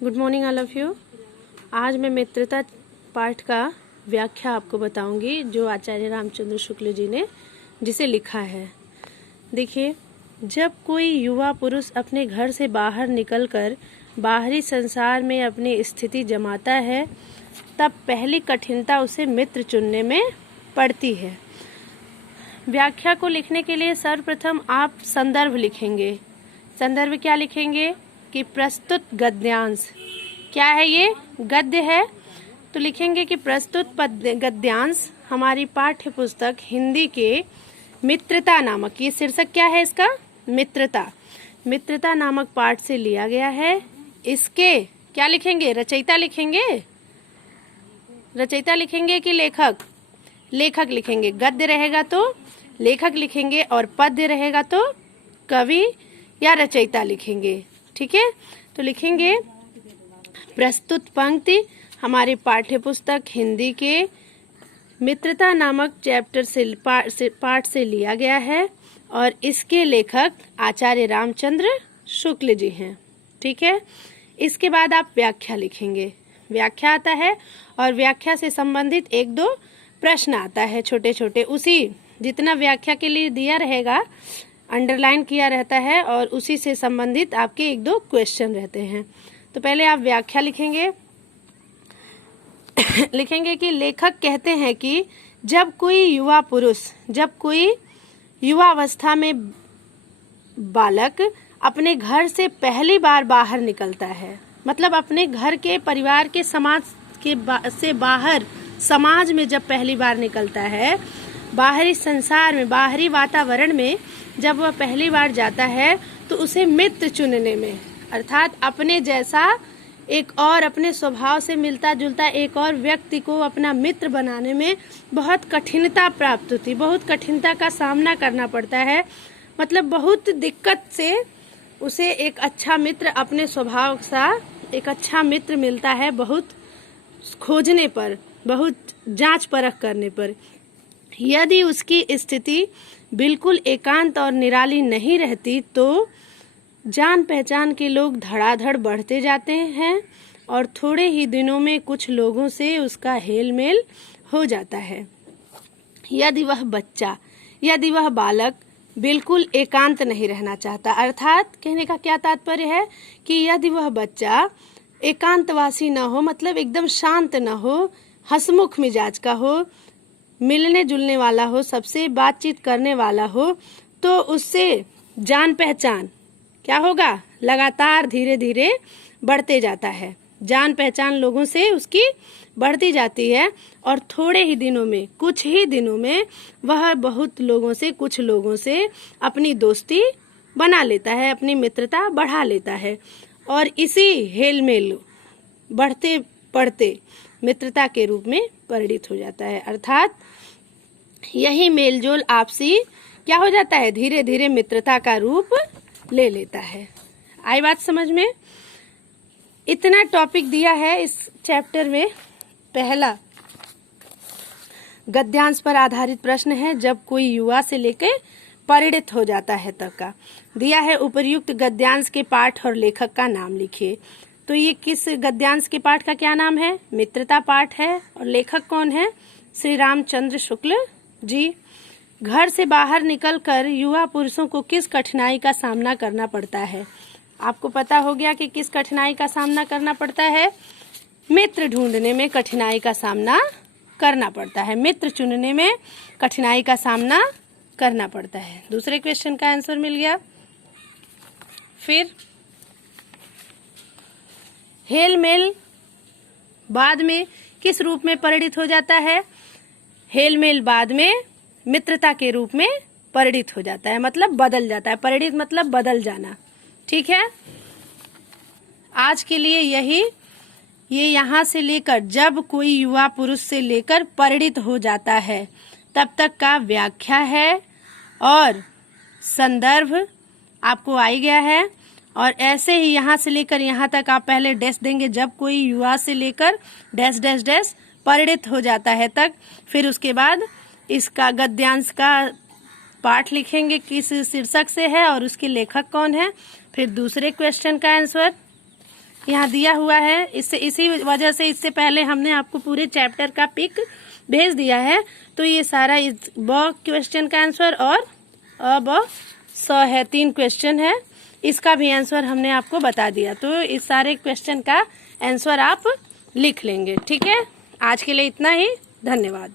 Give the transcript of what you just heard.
Good morning all of you. आज मैं मित्रता पाठ का व्याख्या आपको बताऊंगी जो आचार्य रामचंद्र शुक्ल जी ने जिसे लिखा है। देखिए, जब कोई युवा पुरुष अपने घर से बाहर निकलकर बाहरी संसार में अपनी स्थिति जमाता है, तब पहली कठिनता उसे मित्र चुनने में पड़ती है। व्याख्या को लिखने के लिए सर्वप्रथम आप संदर्भ लिखेंगे। संदर्भ क्या लिखेंगे कि प्रस्तुत गद्यांश क्या है, ये गद्य है, तो लिखेंगे कि प्रस्तुत गद्यांश हमारी पाठ्य पुस्तक हिंदी के मित्रता नामक, ये शीर्षक क्या है इसका, मित्रता नामक पाठ से लिया गया है। इसके क्या लिखेंगे, रचयिता लिखेंगे, रचयिता लिखेंगे कि लेखक, लेखक लिखेंगे। गद्य रहेगा तो लेखक लिखेंगे और पद्य रहेगा तो कवि या रचयिता लिखेंगे। ठीक है, तो लिखेंगे प्रस्तुत पंक्ति हमारी पाठ्य पुस्तक हिंदी के मित्रता नामक चैप्टर से पाठ से लिया गया है और इसके लेखक आचार्य रामचंद्र शुक्ल जी हैं। ठीक है, इसके बाद आप व्याख्या लिखेंगे। व्याख्या आता है और व्याख्या से संबंधित एक दो प्रश्न आता है, छोटे छोटे, उसी जितना व्याख्या के लिए दिया रहेगा अंडरलाइन किया रहता है और उसी से संबंधित आपके एक दो क्वेश्चन रहते हैं। तो पहले आप व्याख्या लिखेंगे। लिखेंगे कि लेखक कहते हैं कि जब कोई युवा पुरुष, जब कोई युवावस्था में बालक अपने घर से पहली बार बाहर निकलता है, मतलब अपने घर के परिवार के समाज के से बाहर समाज में जब पहली बार निकलता है, बाहरी संसार में, बाहरी वातावरण में जब वह पहली बार जाता है, तो उसे मित्र चुनने में, अर्थात अपने जैसा एक और अपने स्वभाव से मिलता जुलता एक और व्यक्ति को अपना मित्र बनाने में बहुत कठिनता प्राप्त होती, बहुत कठिनता का सामना करना पड़ता है। मतलब बहुत दिक्कत से उसे एक अच्छा मित्र, अपने स्वभाव सा एक अच्छा मित्र मिलता है, बहुत खोजने पर, बहुत जांच परख करने पर। यदि उसकी स्थिति बिल्कुल एकांत और निराली नहीं रहती तो जान पहचान के लोग धड़ाधड़ बढ़ते जाते हैं और थोड़े ही दिनों में कुछ लोगों से उसका हेल मेल हो जाता है। यदि वह बच्चा, यदि वह बालक बिल्कुल एकांत नहीं रहना चाहता, अर्थात कहने का क्या तात्पर्य है कि यदि वह बच्चा एकांतवासी न हो, मतलब एकदम शांत न हो, हंसमुख मिजाज का हो, मिलने जुलने वाला हो, सबसे बातचीत करने वाला हो, तो उससे जान पहचान क्या होगा, लगातार धीरे धीरे बढ़ते जाता है। जान पहचान लोगों से उसकी बढ़ती जाती है और थोड़े ही दिनों में, कुछ ही दिनों में वह बहुत लोगों से, कुछ लोगों से अपनी दोस्ती बना लेता है, अपनी मित्रता बढ़ा लेता है और इसी हेलमेल बढ़ते बढ़ते मित्रता के रूप में परिणित हो जाता है। अर्थात यही मेलजोल आपसी क्या हो जाता है, धीरे धीरे मित्रता का रूप ले लेता है। आई बात समझ में? इतना टॉपिक दिया है इस चैप्टर में। पहला गद्यांश पर आधारित प्रश्न है, जब कोई युवा से लेकर परिणित हो जाता है तब का दिया है। उपर्युक्त गद्यांश के पाठ और लेखक का नाम लिखिए। तो ये किस गद्यांश के पाठ का क्या नाम है, मित्रता पाठ है और लेखक कौन है, श्री रामचंद्र शुक्ल जी। घर से बाहर निकलकर युवा पुरुषों को किस कठिनाई का सामना करना पड़ता है, आपको पता हो गया कि किस कठिनाई का सामना करना पड़ता है, मित्र ढूंढने में कठिनाई का सामना करना पड़ता है, मित्र चुनने में कठिनाई का सामना करना पड़ता है। दूसरे क्वेश्चन का आंसर मिल गया। फिर हेल मेल बाद में किस रूप में परिणित हो जाता है, हेल मेल बाद में मित्रता के रूप में परिणित हो जाता है, मतलब बदल जाता है। परिणित मतलब बदल जाना। ठीक है, आज के लिए यही, ये यहाँ से लेकर जब कोई युवा पुरुष से लेकर परिणित हो जाता है तब तक का व्याख्या है और संदर्भ आपको आ गया है। और ऐसे ही यहाँ से लेकर यहाँ तक आप पहले डैश देंगे, जब कोई युवा से लेकर डैश डैश डैश परिणित हो जाता है तक। फिर उसके बाद इसका गद्यांश का पाठ लिखेंगे, किस शीर्षक से है और उसके लेखक कौन है। फिर दूसरे क्वेश्चन का आंसर यहाँ दिया हुआ है। इससे इसी वजह से इससे पहले हमने आपको पूरे चैप्टर का पिक भेज दिया है। तो ये सारा इस ब क्वेश्चन का आंसर और अ ब स है, 3 क्वेश्चन है, इसका भी आंसर हमने आपको बता दिया। तो इस सारे क्वेश्चन का आंसर आप लिख लेंगे। ठीक है, आज के लिए इतना ही। धन्यवाद।